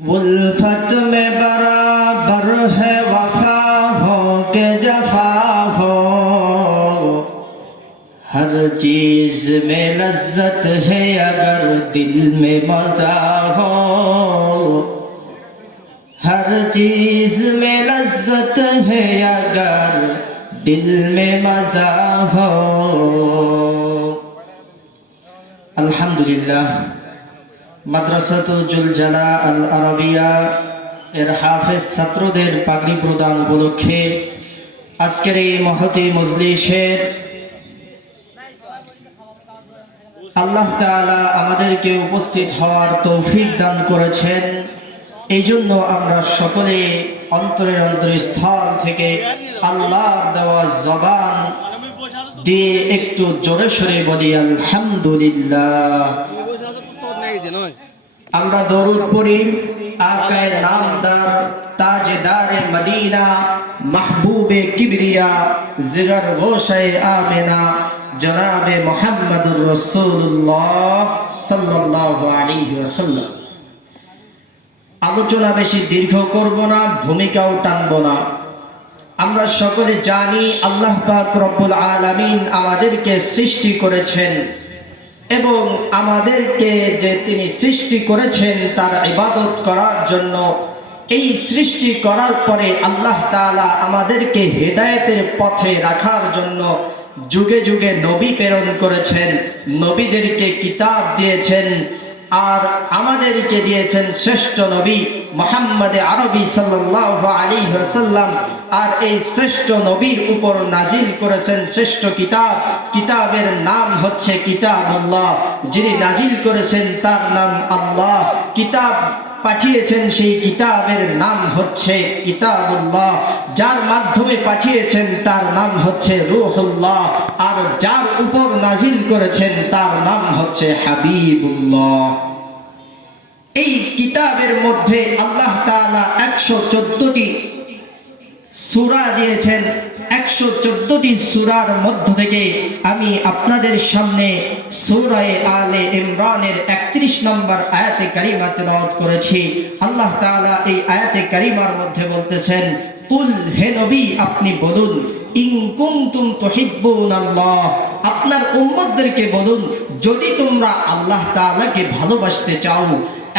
उल्फत में बराबर है वफा हो के जफा हो। हर चीज़ में लज्जत है अगर दिल में मज़ा हो। हर चीज़ में लज्जत है अगर दिल में मज़ा हो। अल्हम्दुलिल्लाह। মাদ্রাসাতুল জালা আল আরবিয়া এর হাফেজ ছাত্রদের পাগড়ি প্রদান উপলক্ষে আজকের এই মহতি মজলিসের আল্লাহ তাআলা আমাদেরকে উপস্থিত হওয়ার তৌফিক দান করেছেন। এই জন্য আমরা সকলে অন্তরের অন্তরস্থল থেকে আল্লাহর দেওয়া জবান দিয়ে একটু জোরে সরে বলি, আলহামদুলিল্লাহ। আমরা দরুদ পড়ি, আকায় নামদার, তাজদারে মদিনা, মাহবুবে কিবরিয়া, জিগর গোশায় আমেনা, জনাবে মোহাম্মদুর রসুল্লাহ সাল্লাল্লাহু আলাইহি ওয়াসাল্লাম। আলোচনা বেশি দীর্ঘ করব না, ভূমিকাও টানব না। আমরা সকলে জানি আল্লাহ পাক রব্বুল আলামিন আমাদেরকে সৃষ্টি করেছেন। এবং আমাদেরকে যে তিনি সৃষ্টি করেছেন তার ইবাদত করার জন্য, এই সৃষ্টি করার পরে আল্লাহ তাআলা আমাদেরকে হেদায়েতের পথে রাখার জন্য যুগে যুগে নবী প্রেরণ করেছেন, নবীদেরকে কিতাব দিয়েছেন, আর আমাদেরকে দিয়েছেন শ্রেষ্ঠ নবী। মোহাম্মদ আরবি সাল্লাল্লাহু আলাইহি ওয়াসাল্লাম আর এই শ্রেষ্ঠ নবীর উপর নাজিল করেছেন শ্রেষ্ঠ কিতাব। কিতাবের নাম হচ্ছে কিতাবুল্লাহ। যিনি নাজিল করেছেন তার নাম আল্লাহ। কিতাব পাঠিয়েছেন সেই কিতাবের নাম হচ্ছে কিতাবুল্লাহ। যার মাধ্যমে পাঠিয়েছেন তার নাম হচ্ছে রুহুল্লাহ। আর যার উপর নাজিল করেছেন তার নাম হচ্ছে হাবিবুল্লাহ। এই কিতাবের মধ্যে আল্লাহ তাআলা একশো চোদ্দটি সুরা দিয়েছেন। একশো চোদ্দটি সুরার মধ্য থেকে আমি আপনাদের সামনে সুরায় আলে ইমরানের একত্রিশ নম্বর আয়াতে কারিমা তেলাওয়াত করেছি। আল্লাহ তাআলা এই আয়াতে কারিমার মধ্যে বলতেছেন, কুল হে নবী, আপনি বলুন, ইন কুনতুম তুহিব্বুন আল্লাহ আপনার উম্মতদেরকে বলুন, যদি তোমরা আল্লাহ তাআলাকে ভালোবাসতে চাও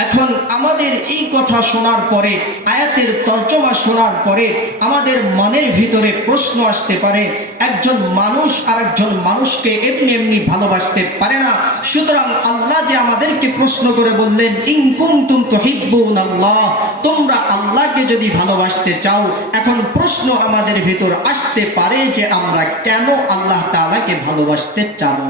এখন আমাদের এই কথা শোনার পরে, আয়াতের তর্জমা শোনার পরে, আমাদের মনের ভিতরে প্রশ্ন আসতে পারে, একজন মানুষ আর একজন মানুষকে এমনি এমনি ভালোবাসতে পারে না। সুতরাং আল্লাহ যে আমাদেরকে প্রশ্ন করে বললেন ইনকুম তুহিব্বুন আল্লাহ তোমরা আল্লাহকে যদি ভালোবাসতে চাও, এখন প্রশ্ন আমাদের ভিতর আসতে পারে যে আমরা কেন আল্লাহ তাআলাকে ভালোবাসতে চাবো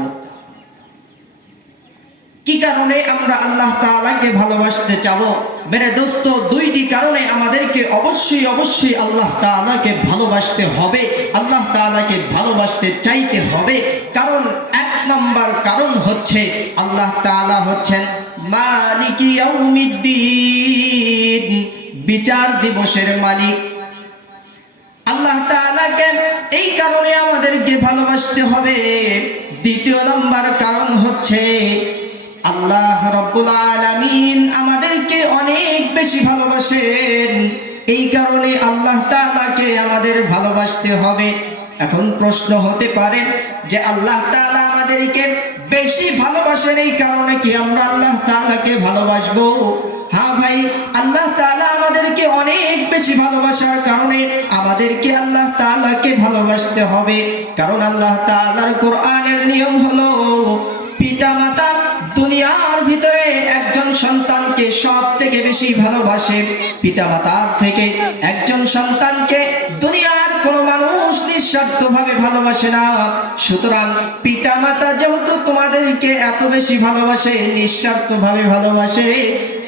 কি কারণে আমরা আল্লাহ তাআলাকে ভালোবাসতে চাব? মেরে দোস্ত, দুইটি কারণে আমাদেরকে অবশ্যই অবশ্যই আল্লাহ তাআলাকে ভালোবাসতে হবে। আল্লাহ তাআলাকে ভালোবাসতে চাইতে হবে। কারণ এক নম্বর কারণ হচ্ছে আল্লাহ তাআলা হচ্ছেন মালিকি বিচার দিবসের মালিক। রব্বুল আলামিন আমাদেরকে অনেক বেশি ভালোবাসেন। এই কারণে আল্লাহ তাআলাকে আমাদের ভালোবাসতে হবে। এখন প্রশ্ন হতে পারে যে আল্লাহ তাআলা আমাদেরকে বেশি ভালোবাসেন এই কারণে কি আমরা আল্লাহ তাআলাকে হ্যাঁ ভাই, আল্লাহ তাআলা আমাদেরকে অনেক বেশি ভালোবাসার কারণে আমাদেরকে আল্লাহ তাআলাকে ভালোবাসতে হবে। কারণ আল্লাহ তাআলার কোরআনের নিয়ম হলো পিতা মাতা সন্তানকে সব থেকে বেশি ভালোবাসে পিতা মাতার থেকে। একজন সন্তানকে দুনিয়ার কোনো মানুষ নিঃস্বার্থ ভাবে ভালোবাসে না। সুতরাং পিতা মাতা যেহেতু তোমাদেরকে এত বেশি ভালোবাসে নিঃস্বার্থ ভাবে ভালোবাসে,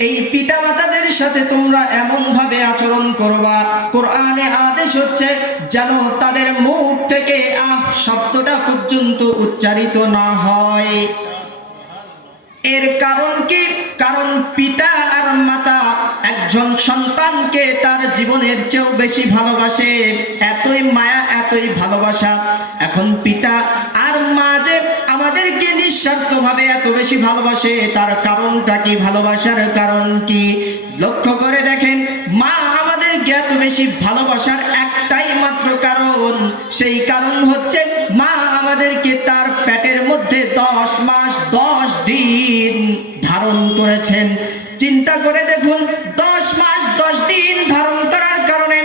এই পিতা মাতাদের সাথে তোমরা এমন ভাবে আচরণ করবা। কোরআনে আদেশ হচ্ছে যেন তাদের মুখ থেকে আহ শব্দটা পর্যন্ত উচ্চারিত না হয়। এর কারণ কি? কারণ পিতা আর মাতা একজন সন্তানকে তার জীবনের চেয়েও বেশি ভালোবাসে। এতই মায়া, এতই ভালোবাসা। এখন পিতা আর মা যে আমাদেরকে নিঃস্বার্থভাবে এত বেশি ভালোবাসে, তার কারণটা কি? ভালোবাসার কারণ কি? লক্ষ্য করে দেখেন, মা আমাদেরকে এত বেশি ভালোবাসার একটাই মাত্র কারণ, সেই কারণ হচ্ছে মা আমাদেরকে তার পেটের মধ্যে দশ মাস, দশ দিন ধারণ করেছেন। চিন্তা করে দেখুন, দশ মাস, দশ দিন ধারণ করার কারণে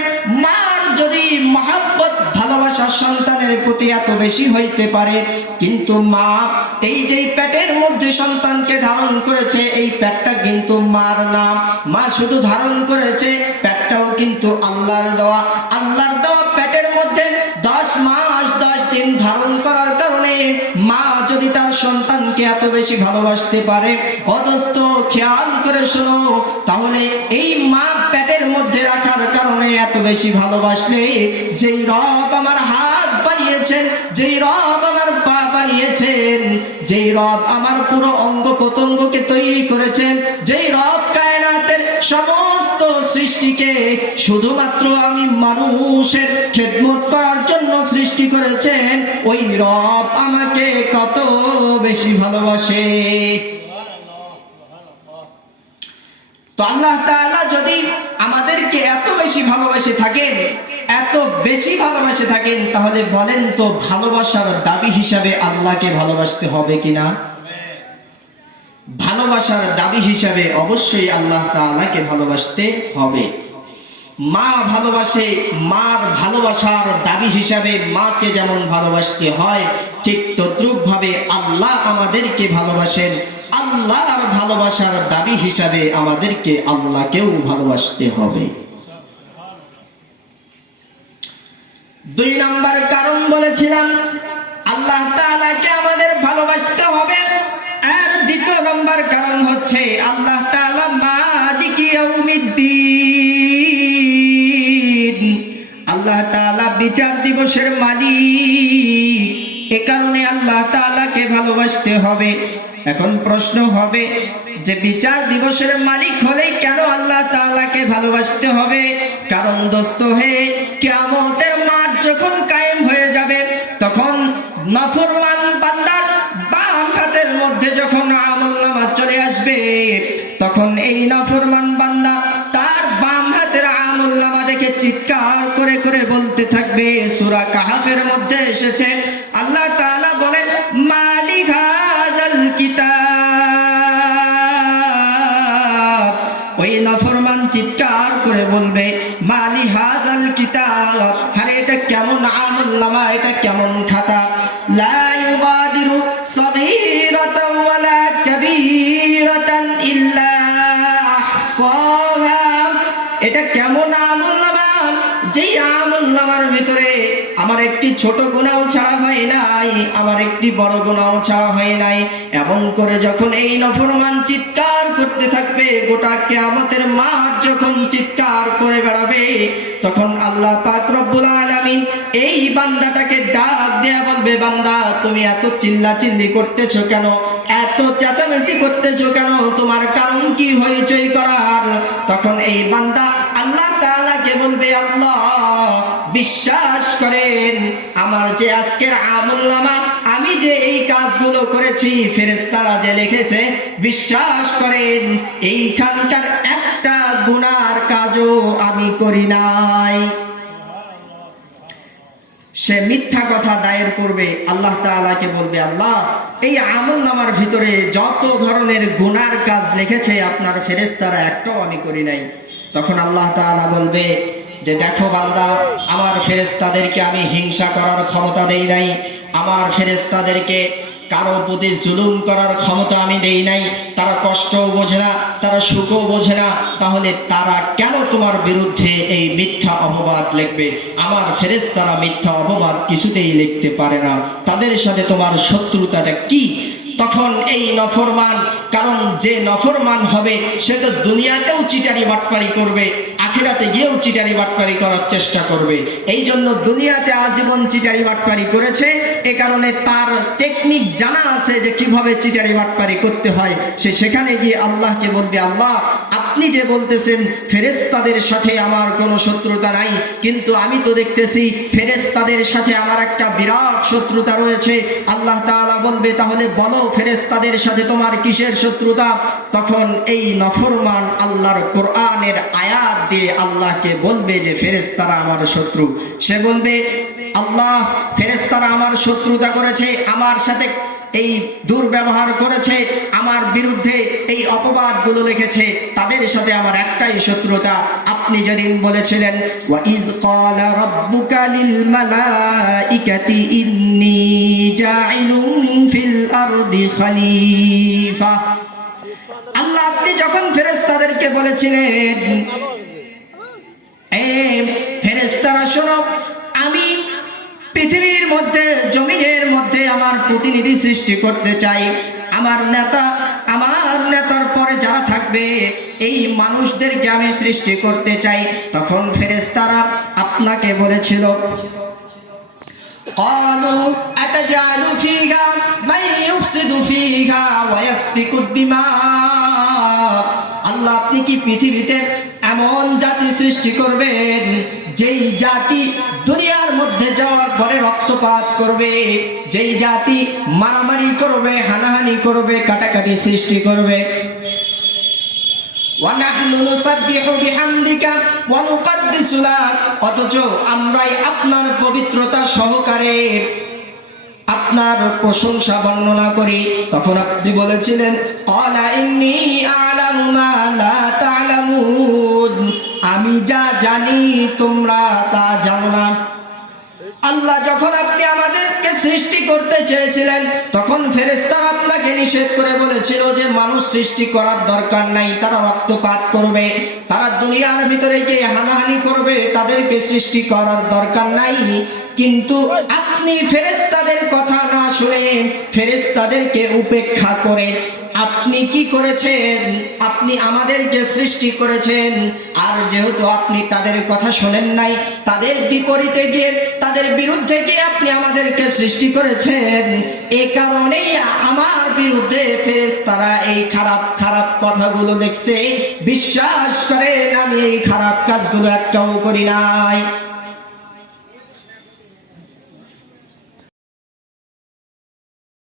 মার যদি মহাব্বত ভালোবাসা সন্তানের প্রতি এত বেশি হইতে পারে, কিন্তু মা এই যে পেটের মধ্যে সন্তানকে ধারণ করেছে, এই পেটটা কিন্তু মার না। মা শুধু ধারণ করেছে, পেটটাও কিন্তু আল্লাহর দেওয়া। আল্লাহর দেওয়া সন্তানকে এত বেশি ভালোবাসতে পারে? অদস্ত খেয়াল করে শোনো। তাহলে এই মা পেটের মধ্যে রাখার কারণে এত বেশি ভালোবাসলে যেই রব আমার হাত বানিয়েছেন, যেই রব আমার পা বানিয়েছেন, যেই রব আমার পুরো অঙ্গ প্রত্যঙ্গকে তৈরি করেছেন, যেই রব কায়নাতের সমস্ত সৃষ্টিকে শুধুমাত্র আমি মানুষের খেদমত করার জন্য সৃষ্টি করেছেন, ওই রব আমাকে কত বেশি ভালোবাসে। তো আল্লাহ তাআলা যদি আমাদেরকে এত বেশি ভালোবাসে থাকেন, এত বেশি ভালোবাসে থাকেন, তাহলে বলেন তো ভালোবাসার দাবি হিসাবে আল্লাহকে ভালোবাসতে হবে কিনা? ভালোবাসার দাবি হিসাবে অবশ্যই আল্লাহ তাআলাকে ভালোবাসতে হবে। মা ভালোবাসে, মার ভালোবাসার দাবি হিসাবে মাকে যেমন ভালোবাসতে হয়, ঠিক তদ্রুপ ভাবে আল্লাহ আমাদেরকে ভালোবাসেন। আল্লাহর ভালোবাসার দাবি হিসাবে আমাদেরকে আল্লাহকেও ভালোবাসতে হবে। দুই নাম্বার কারণ বলেছিলাম, আল্লাহ তাআলাকে আমাদের ভালোবাসতে হবে দ্বিতীয় নম্বর কারণ হচ্ছে আল্লাহ আল্লাহ বিচার দিবসের মালিক। এ কারণে আল্লাহ তাআলাকে ভালোবাসতে হবে। এখন প্রশ্ন হবে যে বিচার দিবসের মালিক হলেই কেন আল্লাহ তাআলাকে ভালোবাসতে হবে? কারণ দোস্ত হে, কিয়ামতের মাঠ যখন কায়েম হয়ে যাবে, তখন নাফরমান আসবে। তখন এই নাফরমান বান্দা তার বাম হাতের আমলনামা দেখে চিৎকার করে করে বলতে থাকবে, সূরা কাহাফের মধ্যে এসেছে। আল্লাহ তাআলা বলেন, মালিক হাযাল কিতাব। ওই নাফরমান চিৎকার করে বলবে মালি হাজাল কিতাব। আরে এটা কেমন আমলনামা এটা কেমন খাতা? লা আমার একটি ছোট গুনাহ ছাড়া হয় নাই, আমার একটি বড় গুনাহ ছাড়া হয় নাই। এমন করে যখন এই নফরমান চিৎকার করতে থাকবে, গোটা কিয়ামতের মাঠ যখন চিৎকার করে বেড়াবে, তখন আল্লাহ পাক রব্বুল আলামিন এই বান্দাটাকে ডাক দেয়া বলবে, বান্দা, তুমি এত চিল্লা চিল্লি করতেছো কেন? এত চেঁচামেচি করতেছো কেন? তোমার কারণ কি হইচই করার? তখন এই বান্দা আল্লাহ বিশ্বাস করেন, আমার যে আজকের আমলনামা, আমি যে এই কাজগুলো করেছি, ফেরেশতারা যে লিখেছে, বিশ্বাস করেন, এইখানকার একটা গুনার কাজও আমি করি নাই। সে মিথ্যা কথা দায়ের করবে, আল্লাহ তাআলাকে বলবে, আল্লাহ, এই আমল নামার ভিতরে যত ধরনের গুনার কাজ লিখেছে, আপনার ফেরেশতারা একটাও আমি করি নাই। তখন আল্লাহ তাআলা বলবে যে দেখো বান্দা, আমার ফেরেশতাদেরকে আমি হিংসা করার ক্ষমতা দেই নাই। আমার ফেরেশতাদেরকে কারও প্রতি জুলুম করার ক্ষমতা আমি দেই নাই। তারা কষ্টও বোঝে না, তারা সুখও বোঝে না। তাহলে তারা কেন তোমার বিরুদ্ধে এই মিথ্যা অপবাদ লিখবে? আমার ফেরেশতারা মিথ্যা অপবাদ কিছুতেই লিখতে পারে না। তাদের সাথে তোমার শত্রুতাটা কি? তখন এই নফরমান, কারণ যে নফরমান হবে, সে তো দুনিয়াতেও চিটারি বাটপারি করবে। আখিরাতে গিয়েও চিটারি বাটপারি করার চেষ্টা করবে। এই জন্য দুনিয়াতে আজীবন চিটারি বাটপারি করেছে। এ কারণে তার টেকনিক জানা আছে যে কীভাবে চিটারি বাটপারি করতে হয়। সে সেখানে গিয়ে আল্লাহকে বলবে, আল্লাহ, আপনি যে বলতেছেন, ফেরেশতাদের সাথে আমার কোনো শত্রুতা নাই। কিন্তু আমি তো দেখতেছি ফেরেশতাদের সাথে আমার একটা বিরাট শত্রুতা রয়েছে। আল্লাহ তাআলা বলবে, তাহলে বলো ফেরেশতাদের সাথে তোমার কিসের শত্রুতা? তখন এই নফরমান আল্লাহর কোরআনের আয়াত দিয়ে আল্লাহকে বলবে যে, ফেরেশতারা আমার শত্রু। সে বলবে আল্লাহ ফেরেশতারা আমার শত্রুতা করেছে, আমার সাথে এই দুর্ব্যবহার করেছে, আমার বিরুদ্ধে এই অপবাদগুলো লিখেছে, তাদের সাথে আমার একটাই শত্রুতা। আপনি যেদিন বলেছিলেন আল্লাহ, আপনি যখন ফেরেশতাদেরকে বলেছিলেন, এ ফেরেশতারা, শোনো, আমি পৃথিবীর মধ্যে জমিনের মধ্যে আমার প্রতিনিধি সৃষ্টি করতে চাই আমার নেতা আমার নেতার পরে যারা থাকবে এই মানুষদেরকে আমি সৃষ্টি করতে চাই তখন ফেরেশতারা আপনাকে বলেছিল قالوا أتجعل فيها من يفسد فيها ويسفك الدماء আল্লাহ আপনি কি পৃথিবীতে এমন জাতি সৃষ্টি করবেন যেই জাতি দুনিয়ার মধ্যে যাওয়ার পরে রক্তপাত করবে। যেই জাতি মারামারি করবে, হানাহানি করবে, কাটাকাটি সৃষ্টি করবে। অথচ আমরাই আপনার পবিত্রতা সহকারে আপনার প্রশংসা বর্ণনা করি। তখন আপনি বলেছিলেন আমি যা জানি তোমরা তা জানো না। আল্লাহ যখন আপনি আমাদেরকে সৃষ্টি করতে চেয়েছিলেন, তখন ফেরেশতারা আপনাকে নিষেধ করে বলেছিল যে মানুষ সৃষ্টি করার দরকার নাই, তারা রক্তপাত করবে, তারা দুনিয়ার ভিতরে গিয়ে হানাহানি করবে, তাদেরকে সৃষ্টি করার দরকার নাই। কিন্তু আপনি ফেরেস্তাদের কথা শুনে ফেরেশতাদেরকে উপেক্ষা করে, আপনি কি করেছেন? আপনি আমাদেরকে সৃষ্টি করেছেন। আর যেহেতু আপনি তাদের কথা শোনেন নাই, তাদের বিপরীতে গিয়ে, তাদের বিরুদ্ধে গিয়ে আপনি আমাদেরকে সৃষ্টি করেছেন। এ কারণেই আমার বিরুদ্ধে ফেরেশতারা এই খারাপ খারাপ কথাগুলো দেখছে বিশ্বাস করেন, আমি এই খারাপ কাজগুলো একটাও করি নাই।